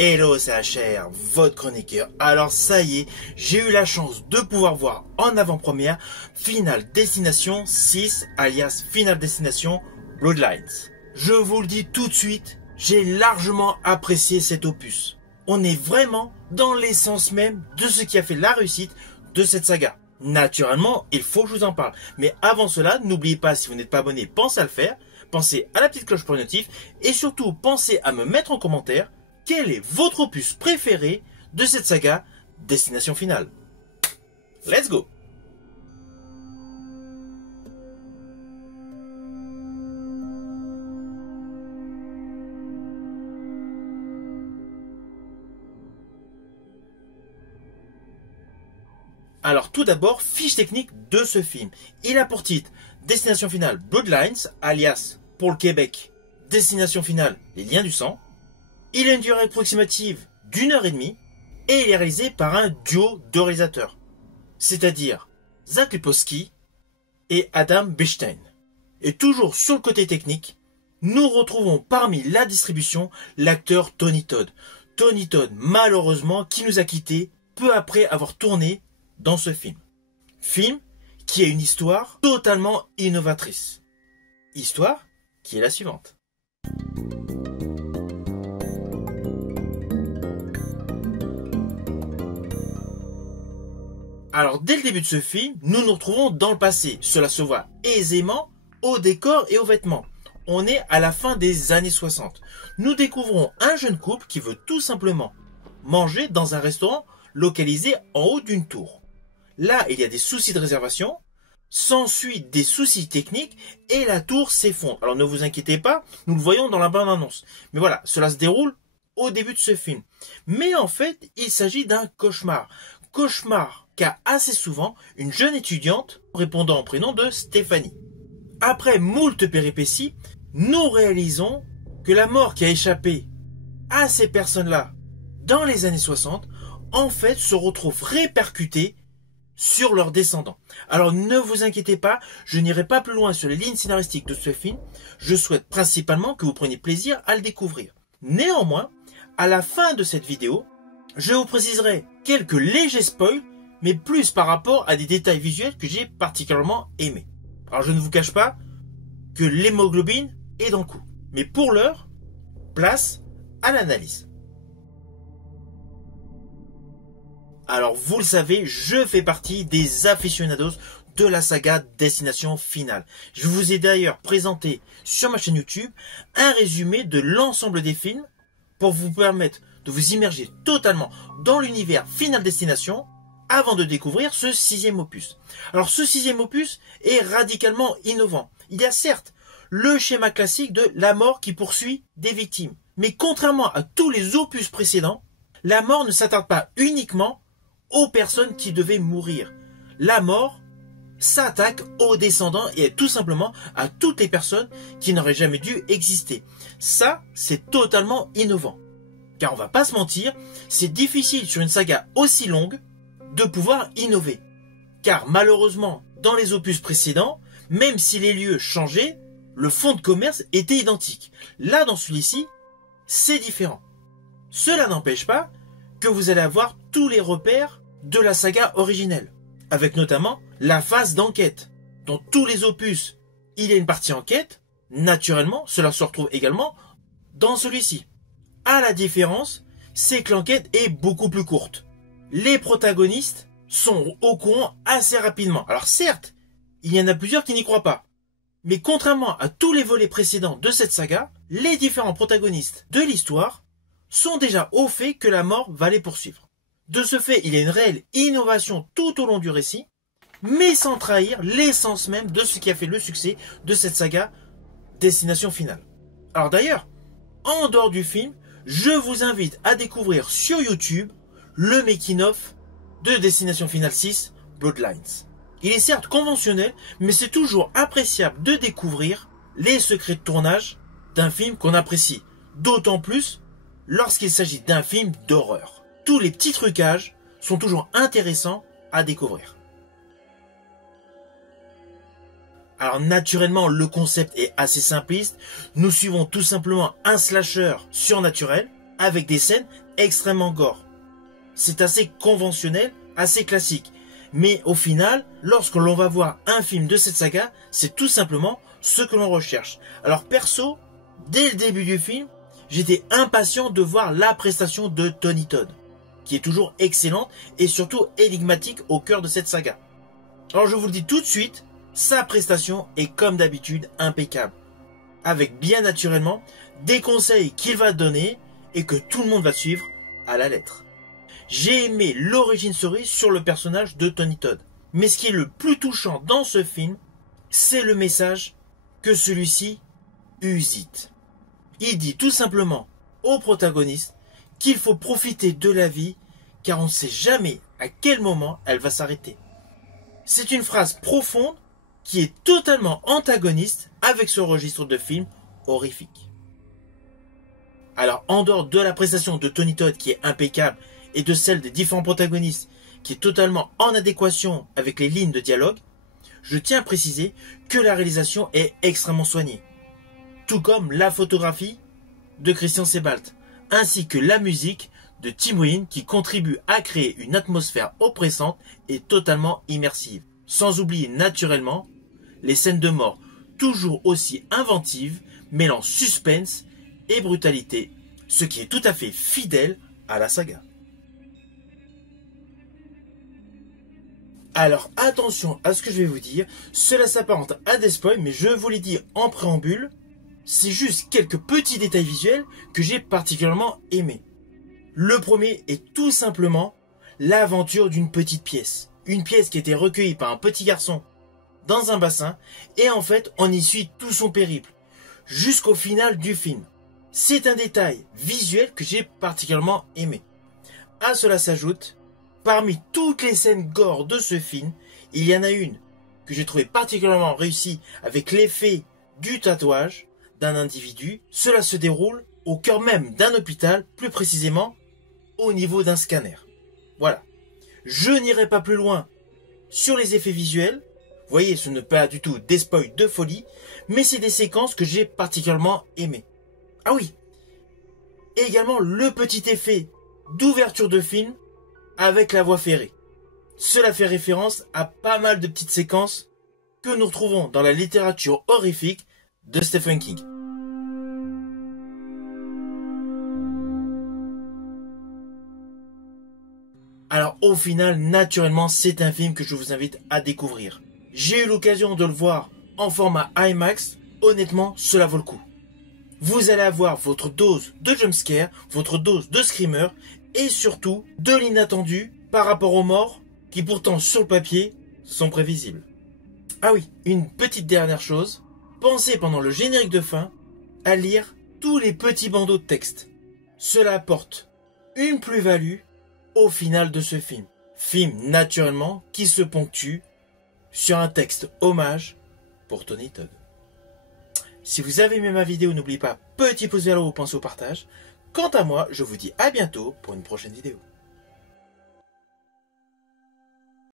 Hello, c'est HR, votre chroniqueur. Alors ça y est, j'ai eu la chance de pouvoir voir en avant-première Final Destination 6, alias Final Destination Bloodlines. Je vous le dis tout de suite, j'ai largement apprécié cet opus. On est vraiment dans l'essence même de ce qui a fait la réussite de cette saga. Naturellement, il faut que je vous en parle. Mais avant cela, n'oubliez pas, si vous n'êtes pas abonné, pensez à le faire. Pensez à la petite cloche pour les notifs. Et surtout, pensez à me mettre en commentaire quel est votre opus préféré de cette saga Destination Finale. Let's go! Alors tout d'abord, fiche technique de ce film. Il a pour titre Destination Finale Bloodlines, alias pour le Québec, Destination Finale Les Liens du Sang. Il a une durée approximative d'1h30 et il est réalisé par un duo de réalisateurs, c'est-à-dire Zach Lipovski et Adam Bechstein. Et toujours sur le côté technique, nous retrouvons parmi la distribution l'acteur Tony Todd. Tony Todd, malheureusement, qui nous a quittés peu après avoir tourné dans ce film. Film qui a une histoire totalement innovatrice. Histoire qui est la suivante. Alors dès le début de ce film, nous nous retrouvons dans le passé. Cela se voit aisément au décor et aux vêtements. On est à la fin des années 60. Nous découvrons un jeune couple qui veut tout simplement manger dans un restaurant localisé en haut d'une tour. Là, il y a des soucis de réservation, s'ensuit des soucis techniques et la tour s'effondre. Alors ne vous inquiétez pas, nous le voyons dans la bande-annonce. Mais voilà, cela se déroule au début de ce film. Mais en fait, il s'agit d'un cauchemar. Cauchemar qu'a assez souvent une jeune étudiante répondant au prénom de Stéphanie. Après moult péripéties, nous réalisons que la mort qui a échappé à ces personnes-là dans les années 60, en fait, se retrouve répercutée sur leurs descendants. Alors ne vous inquiétez pas, je n'irai pas plus loin sur les lignes scénaristiques de ce film. Je souhaite principalement que vous preniez plaisir à le découvrir. Néanmoins, à la fin de cette vidéo, je vous préciserai quelques légers spoils, mais plus par rapport à des détails visuels que j'ai particulièrement aimés. Alors je ne vous cache pas que l'hémoglobine est dans le coup. Mais pour l'heure, place à l'analyse. Alors vous le savez, je fais partie des aficionados de la saga Destination Finale. Je vous ai d'ailleurs présenté sur ma chaîne YouTube un résumé de l'ensemble des films pour vous permettre de vous immerger totalement dans l'univers Final Destination avant de découvrir ce 6e opus. Alors ce 6e opus est radicalement innovant. Il y a certes le schéma classique de la mort qui poursuit des victimes. Mais contrairement à tous les opus précédents, la mort ne s'attarde pas uniquement aux personnes qui devaient mourir. La mort s'attaque aux descendants et tout simplement à toutes les personnes qui n'auraient jamais dû exister. Ça, c'est totalement innovant. Car on va pas se mentir, c'est difficile sur une saga aussi longue de pouvoir innover. Car malheureusement, dans les opus précédents, même si les lieux changeaient, le fond de commerce était identique. Là, dans celui-ci, c'est différent. Cela n'empêche pas que vous allez avoir tous les repères de la saga originelle, avec notamment la phase d'enquête. Dans tous les opus, il y a une partie enquête. Naturellement, cela se retrouve également dans celui-ci. À la différence, c'est que l'enquête est beaucoup plus courte. Les protagonistes sont au courant assez rapidement. Alors certes, il y en a plusieurs qui n'y croient pas. Mais contrairement à tous les volets précédents de cette saga, les différents protagonistes de l'histoire sont déjà au fait que la mort va les poursuivre. De ce fait, il y a une réelle innovation tout au long du récit, mais sans trahir l'essence même de ce qui a fait le succès de cette saga Destination Finale. Alors d'ailleurs, en dehors du film, je vous invite à découvrir sur YouTube le making-of de Destination Finale 6 Bloodlines. Il est certes conventionnel, mais c'est toujours appréciable de découvrir les secrets de tournage d'un film qu'on apprécie, d'autant plus lorsqu'il s'agit d'un film d'horreur. Tous les petits trucages sont toujours intéressants à découvrir. Alors naturellement, le concept est assez simpliste. Nous suivons tout simplement un slasher surnaturel avec des scènes extrêmement gore. C'est assez conventionnel, assez classique. Mais au final, lorsque l'on va voir un film de cette saga, c'est tout simplement ce que l'on recherche. Alors perso, dès le début du film, j'étais impatient de voir la prestation de Tony Todd, qui est toujours excellente et surtout énigmatique au cœur de cette saga. Alors je vous le dis tout de suite, sa prestation est comme d'habitude impeccable, avec bien naturellement des conseils qu'il va donner et que tout le monde va suivre à la lettre. J'ai aimé l'origine story sur le personnage de Tony Todd, mais ce qui est le plus touchant dans ce film, c'est le message que celui-ci usite. Il dit tout simplement au protagoniste qu'il faut profiter de la vie car on ne sait jamais à quel moment elle va s'arrêter. C'est une phrase profonde qui est totalement antagoniste avec ce registre de film horrifique. Alors en dehors de la prestation de Tony Todd qui est impeccable et de celle des différents protagonistes qui est totalement en adéquation avec les lignes de dialogue, je tiens à préciser que la réalisation est extrêmement soignée, tout comme la photographie de Christian Sebald, ainsi que la musique de Tim Wynn qui contribue à créer une atmosphère oppressante et totalement immersive, sans oublier naturellement les scènes de mort toujours aussi inventives, mêlant suspense et brutalité, ce qui est tout à fait fidèle à la saga. Alors attention à ce que je vais vous dire, cela s'apparente à des spoils, mais je vous l'ai dit en préambule, c'est juste quelques petits détails visuels que j'ai particulièrement aimés. Le premier est tout simplement l'aventure d'une petite pièce. Une pièce qui a été recueillie par un petit garçon dans un bassin et en fait on y suit tout son périple jusqu'au final du film. C'est un détail visuel que j'ai particulièrement aimé. À cela s'ajoute, parmi toutes les scènes gore de ce film, il y en a une que j'ai trouvé particulièrement réussie avec l'effet du tatouage d'un individu. Cela se déroule au cœur même d'un hôpital, plus précisément au niveau d'un scanner. Voilà. Je n'irai pas plus loin sur les effets visuels. Vous voyez, ce n'est pas du tout des spoils de folie, mais c'est des séquences que j'ai particulièrement aimées. Ah oui. Et également le petit effet d'ouverture de film avec la voie ferrée. Cela fait référence à pas mal de petites séquences que nous retrouvons dans la littérature horrifique de Stephen King. Alors au final, naturellement, c'est un film que je vous invite à découvrir. J'ai eu l'occasion de le voir en format IMAX. Honnêtement, cela vaut le coup. Vous allez avoir votre dose de jumpscare, votre dose de screamer et surtout de l'inattendu par rapport aux morts qui pourtant sur le papier sont prévisibles. Ah oui, une petite dernière chose. Pensez pendant le générique de fin à lire tous les petits bandeaux de texte. Cela apporte une plus-value au final de ce film. Film naturellement qui se ponctue sur un texte hommage pour Tony Todd. Si vous avez aimé ma vidéo, n'oubliez pas, petit pouce vers le haut, pensez au partage. Quant à moi, je vous dis à bientôt pour une prochaine vidéo.